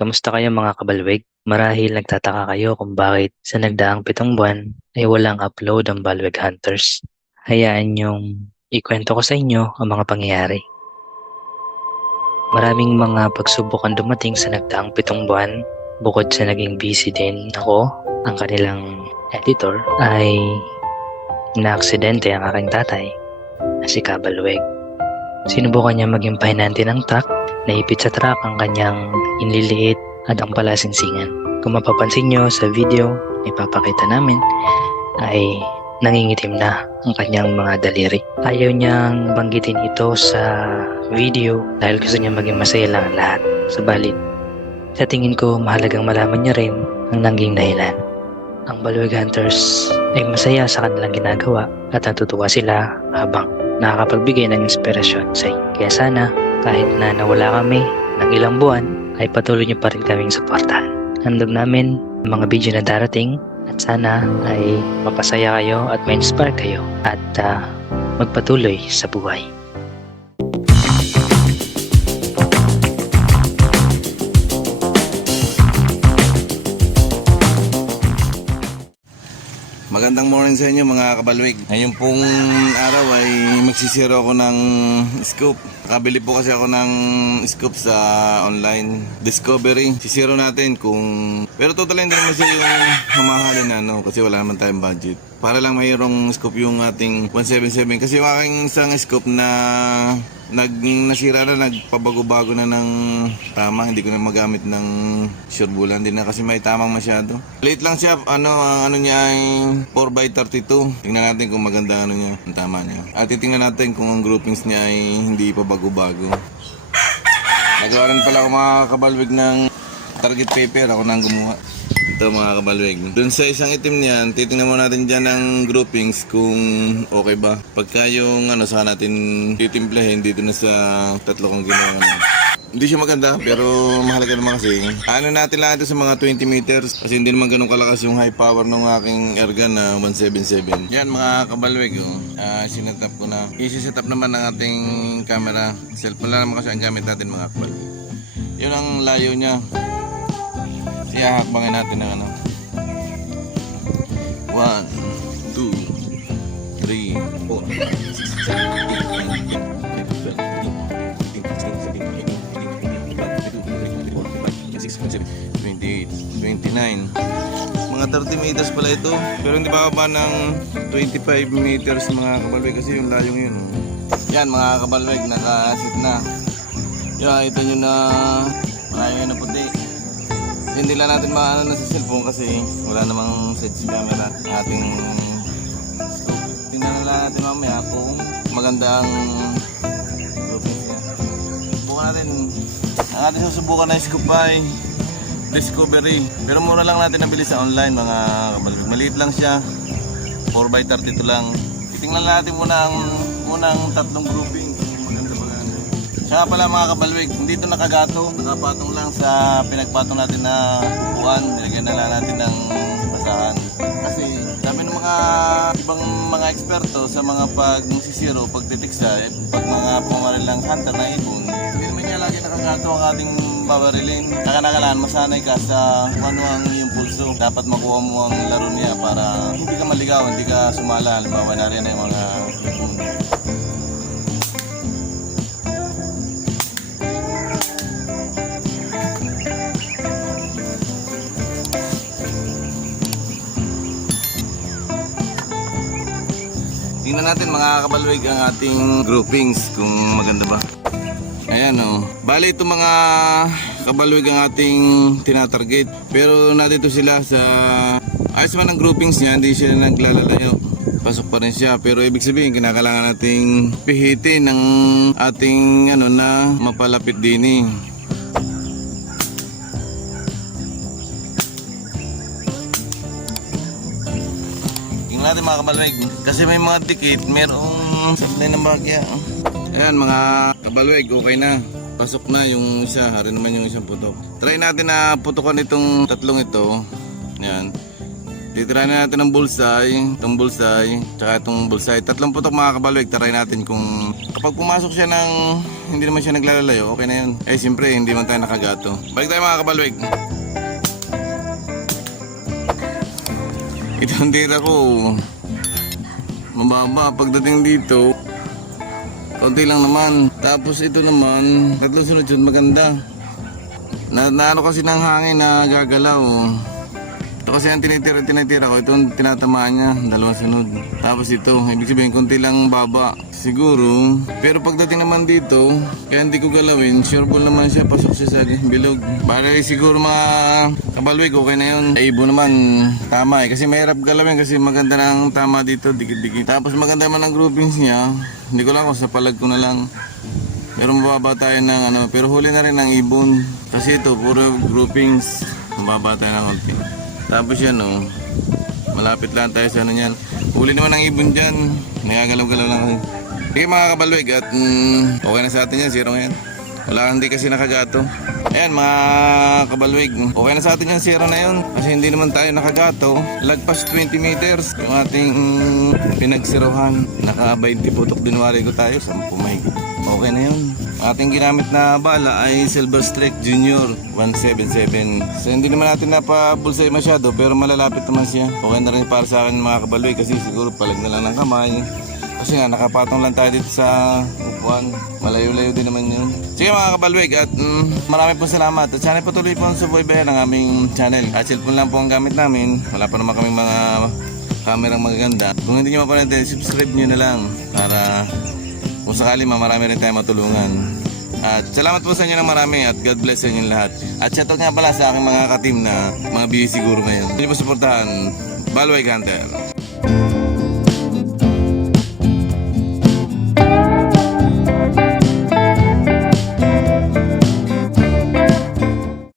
Kamusta kayo mga kabalwig? Marahil nagtataka kayo kung bakit sa nagdaang pitong buwan ay walang upload ang Balwig Hunters. Hayaan yung ikwento ko sa inyo ang mga pangyayari. Maraming mga pagsubok ang dumating sa nagdaang pitong buwan. Bukod sa naging busy din ako, ang kanilang editor, ay naaksidente ang aking tatay na si Kabalweg. Sinubukan niya maging pahinante ng truck, naipit sa truck ang kanyang inliliit at ang palasingsingan. Kung mapapansin nyo sa video na ipapakita namin, ay nangingitim na ang kanyang mga daliri. Ayaw niyang banggitin ito sa video dahil gusto niya maging masaya lang ang lahat. Subalit, sa tingin ko mahalagang malaman niya rin ang nanging dahilan. Ang Balweg Hunters ay masaya sa kanilang ginagawa at natutuwa sila habang nakakapagbigay ng inspirasyon sa inyo. Kaya sana kahit na nawala kami ng ilang buwan ay patuloy niyo pa rin kaming suportahan. Handog namin ang mga video na darating at sana ay mapasaya kayo at ma-inspire kayo at ah, magpatuloy sa buhay. Magandang morning sa inyo mga kabalwig. Ngayon pong araw ay magsisiro ako ng scoop. Nakabili po kasi ako ng scoop sa online discovery. Sisiro natin kung... Pero total hindi naman siya yung mamahalin na ano kasi wala naman tayong budget. Para lang mayroong scoop yung ating 177. Kasi yung aking isang scoop na nag nasira na nagpabago-bago na ng tama hindi ko na magamit ng sure bulan din na kasi may tamang masyado. Late lang siya ano ang ano niya ay 4x32 tingnan natin kung maganda ano niya ang tama niya. At titingnan natin kung ang groupings niya ay hindi pa bago-bago. Nagawa rin pala ako mga kabalwig ng target paper ako nang gumawa ito mga kabalwig. Dun sa isang itim niyan, titingnan mo natin dyan ng groupings kung okay ba. Pagka yung ano saka natin titimplahin dito na sa tatlo kong ginawa na. Hindi siya maganda pero mahalaga naman kasi. Ano natin lang ito sa mga 20 meters kasi hindi naman ganun kalakas yung high power ng aking airgun na 177. Yan mga kabalwig oh. Uh, sinetap ko na. I-set up naman ng ating camera. Cellphone lang naman kasi ang gamit natin mga kabalwig. Yun ang layo niya. Kaya hakbangin natin ng ano. One, two, three, four, six, seven, eight, nine, ten, eleven, twelve, thirteen, fourteen, fifteen, sixteen, seventeen, eighteen, nineteen, twenty, twenty-one, twenty-two, twenty-three, twenty-four, twenty-five, twenty-six, twenty-seven, twenty-eight, twenty-nine. Mga 30 meters pala ito. Pero hindi bababa ng 25 meters mga kabalweg kasi yung layong yun. oh. Yan mga kabalweg, nakasit na. Yan, ito nyo na malayo na puti. Hindi lang natin maano na sa cellphone kasi wala namang set sa camera ang ating scope. Tingnan na lang natin mamaya kung maganda ang groupings niya. Subukan natin. Ang ating susubukan na scoop ay Discovery. Pero mura lang natin nabili sa online mga kabalwig. Maliit lang siya. 4x32 lang. Titingnan natin muna ang munang tatlong grouping. Tsaka pala mga kabalwig, hindi ito nakagato. Nakapatong lang sa pinagpatong natin na upuan. Nilagyan na lang natin ng basahan. Kasi sabi ng mga ibang mga eksperto sa mga pag sisiro, pagtitiksa, eh, pag mga pumaril lang hunter na ibon, hindi naman niya lagi nakagato ang ating babarilin. Nakanakalaan, masanay ka sa kung ano ang iyong pulso. Dapat makuha mo ang laro niya para hindi ka maligaw, hindi ka sumala. Halimbawa na rin yung mga. Natin mga kabalwig ang ating groupings kung maganda ba. Ayan o. Bali ito mga kabalwig ang ating tinatarget. Pero nandito sila sa ayos man ang groupings niya, hindi sila naglalalayo. Pasok pa rin siya pero ibig sabihin kinakailangan nating pihitin ng ating ano na mapalapit din eh. Natin mga kabalweg. Kasi may mga tikit, merong sablay ng bagya. Ayan mga kabalweg, okay na. Pasok na yung isa, hari naman yung isang putok. Try natin na putukan itong tatlong ito. Ayan. Titirahin na natin ng bullseye, itong bullseye, tsaka itong bullseye. Tatlong putok mga kabalwig, try natin kung kapag pumasok siya ng hindi naman siya naglalalayo, okay na yun. Eh siyempre, hindi man tayo nakagato. Balik tayo mga kabalwig. Ito ang tira ko. Mababa pagdating dito. Konti lang naman. Tapos ito naman, tatlong sunod-sunod maganda. Na, na ano kasi ng hangin na gagalaw. Ito kasi ang tinitira, tinitira ko. Ito ang tinatamaan niya. Dalawang sunod. Tapos ito, ibig sabihin, konti lang baba. Siguro. Pero pagdating naman dito, kaya hindi ko galawin, sure ball naman siya, pasok siya sa bilog. Bale, siguro mga kabalwig, okay na yun. Ay, ibo naman, tama eh. Kasi mahirap galawin kasi maganda ng tama dito, dikit-dikit. Tapos maganda naman ang groupings niya. Hindi ko lang kung sa palag ko na lang. Pero mababa tayo ng ano, pero huli na rin ng ibon. Kasi ito, puro groupings. Mababa tayo ng konti. Tapos yan, oh. Malapit lang tayo sa ano yan. Huli naman ng ibon dyan. Nagagalaw-galaw lang. Okay mga kabalwig at mm, okay na sa atin yan, zero ngayon. Wala hindi kasi nakagato. Ayan mga kabalwig, okay na sa atin yung zero na yun. Kasi hindi naman tayo nakagato. Lagpas 20 meters yung ating mm, pinagsirohan. Naka 20 putok dinwari ko tayo, 10 mahigit. Okay na yun. Ating ginamit na bala ay Silver Streak Junior 177. So hindi naman natin napabulsay masyado pero malalapit naman siya. Okay na rin para sa akin mga kabalwig kasi siguro palag na lang ng kamay. Kasi nga, nakapatong lang tayo dito sa upuan. Malayo-layo din naman yun. Sige mga kabalwig at mm, marami po salamat. At sana patuloy po ang subaybayan ng aming channel. At cellphone lang po ang gamit namin. Wala pa naman kaming mga camera magaganda. Kung hindi nyo mapanood, subscribe nyo na lang para kung sakali ma, marami rin tayo matulungan. At salamat po sa inyo ng marami at God bless sa inyo lahat. At shoutout nga pala sa aking mga katim na mga busy siguro ngayon. Hindi po supportahan. Balway Hunter.